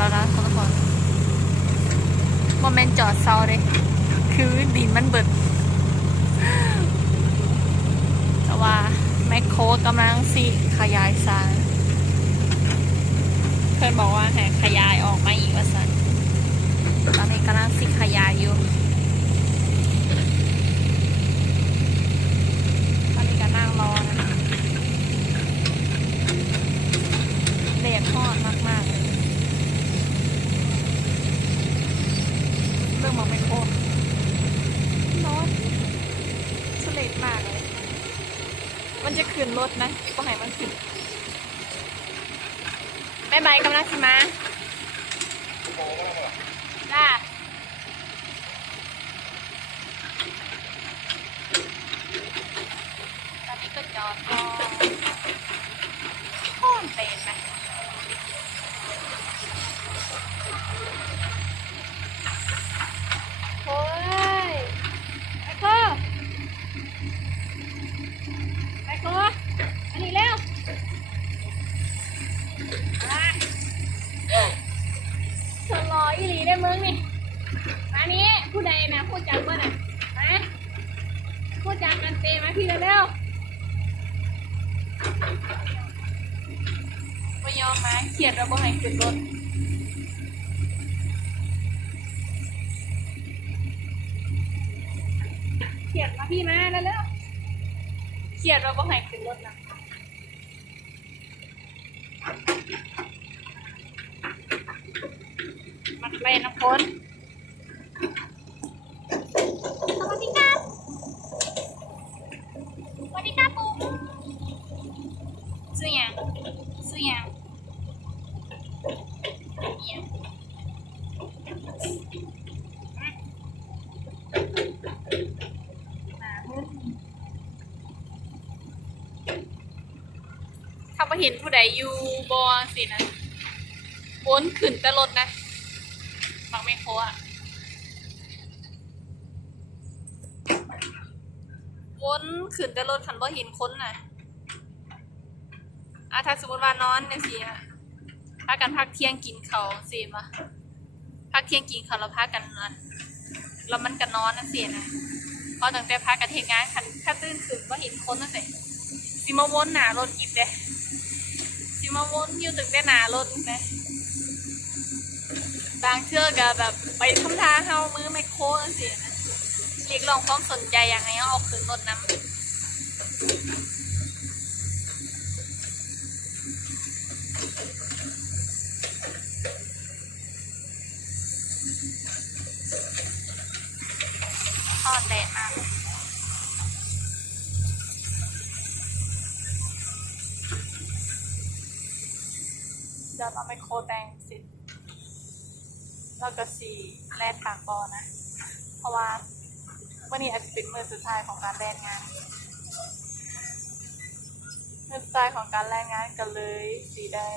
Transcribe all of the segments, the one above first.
แล้วนะทุกคนโมเมนต์จอดเซาเลยคือดินมันเบิด แต่ว่าแมคโครกำลังสิขยายสายเพื่อนบอกว่าแหขยายออกมาอีกว่าสันตอนนี้กำลังสิขยายอยู่ ตอนนี้ก็นั่งรอนะเด็ดทอดมากๆเลยเรื่องมองไม่โคตรร้อนสเลดมากเลย มันจะขึ้นรถนะก็ให้มันขึ้นแม่ใบกำลังสิมาจ้าตอนนี้ก็จอดรอโค่นเป็นไหมโอ้ยไอ้ข้อ ไปตัวอันนี้เร็วมาสล อีหลีได้มึงนี่มานี้ผู้ใดนะพูดจังเมื่อน่ะมาพูดจังกันเตะมาพี่เร็วๆไม่ยอมมาเขียดเราบ่ให้ขึ้นรถเขียดมาพี่มาเร็วเครียดว่าบ่ให้ขึ้นรถนะ มันไปน้ำพ้นสวัสดีครับสวัสดีครับปุ๊ซื้อยังซื้อยังอิหยังหมามึนถ้ามาเห็นผู้ใดอยู่บอสินะวนขึ้นแต่รถนะ มักไม่โคอะวนขึ้นแต่รถคันบ่เห็นคนน่ะอะถ้าสมมติว่านอนเนี่ยสิอะพากันพักเที่ยงกินเขาวสิมาพักเที่ยงกินเขาวแล้วพากันนอนแล้วมันก็นอนนั่นสินะพอตั้งแต่พากันเทงานคันถ้าตื่นขึ้นบ่เห็นคนนั่นสิสิมาวนหนารถอีกเด้สิมาวนอยู่ตึกได้หนารถนะ บางเชื่อก็แบบไปทำทางเฮามือไมโค้งสิเรียกร้องความสนใจอย่างไรเอาขึ้นรถน้ำทอดแดดมาเดี๋ยวเราไปโคแตงสิ แล้วก็สีแลนปากบอนะ เพราะว่าวันนี้อาจจะเป็นมือสุดท้ายของการแลนงานมือสุดท้ายของการแลนงานก็เลยสีได้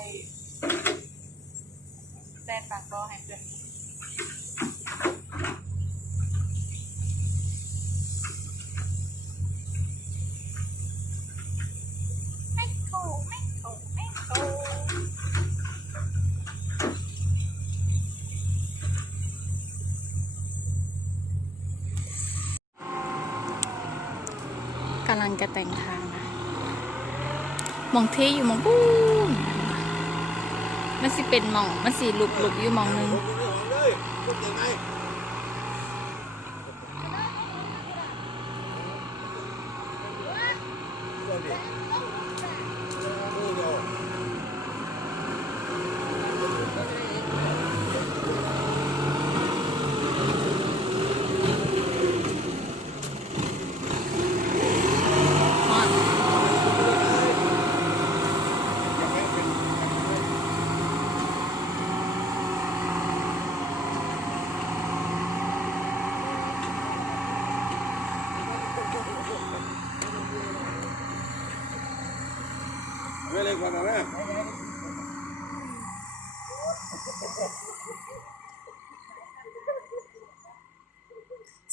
แลนปากบอให้เพื่อน ไม่โกไม่โกไม่โกกำ ลังจะแต่งทางมองเทอยู่มองปู้มันสิเป็นมอง มันสิหลุบหลุบอยู่มองหนึง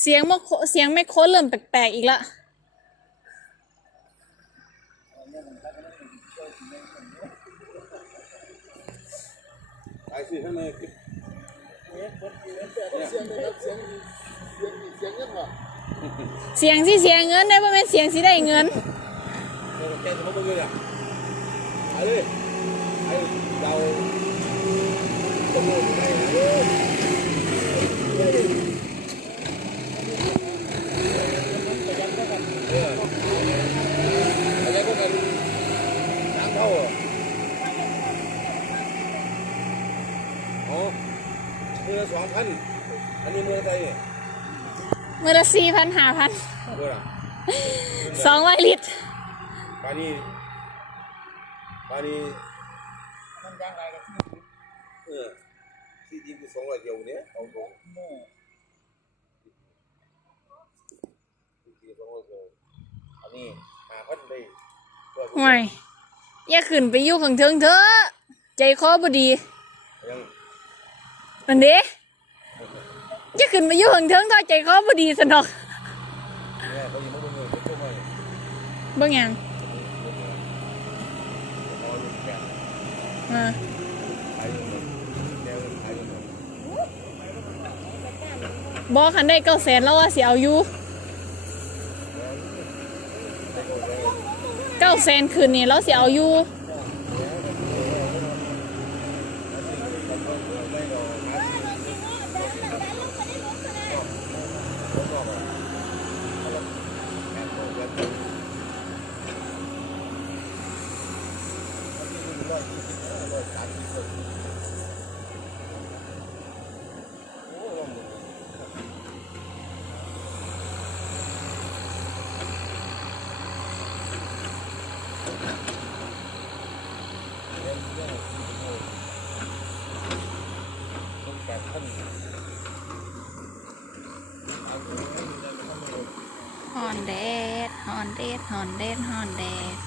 เสียงมเสียงไม่โค้ดเริ่มแปลกๆอีกละไอ้สิข้างในเสียงสิเสียงเงินได้บ่แม่นเสียงสิได้เงิน ไปเลยไอ้เราตำรวจให้เออเอออะไรพวกกันสามเท่าอะอ๋อเมื่อสองพันอันนี้เมื่อไรเนี่ยมื้อละ4,000 5,000เมื่อไหร่200ลิตรปานี ปานีมันยางไรกันเออที่จริงคือสองร้อยเดียวเนี้ยเอาตรงโม่จริงๆสองร้อยเดียวอันนี้หาพันได้ก็ห่วยอย่าขึ้นไปอยู่ข้างเทิงเถอะใจคอบ่ดียังอันเด้อย่าขึ้นไปอยู่ข้างเทิงเถอะใจคอบ่ดีซะเนาะเนี่ยเขาอยู่มาเบิ่งเงินเขาเข้ามาเนี่ยเบิ่งหยัง เขาอยู่แก่ อ่าขายอยู่เนี่ยแกขายอยู่เนี่ยบ่คันได้900,000แล้วว่าสิเอาอยู่ได้ก็ได้900,000คืนนี้เราสิเอาอยู่ ได้ดอกหาที่แม่ก็แบบร้อยยี่ สิบร้อยสามสิบคนโอ้ลองดูต้องแปดท่านฮอนแดดฮอนแดดฮอนแดดฮอนแดด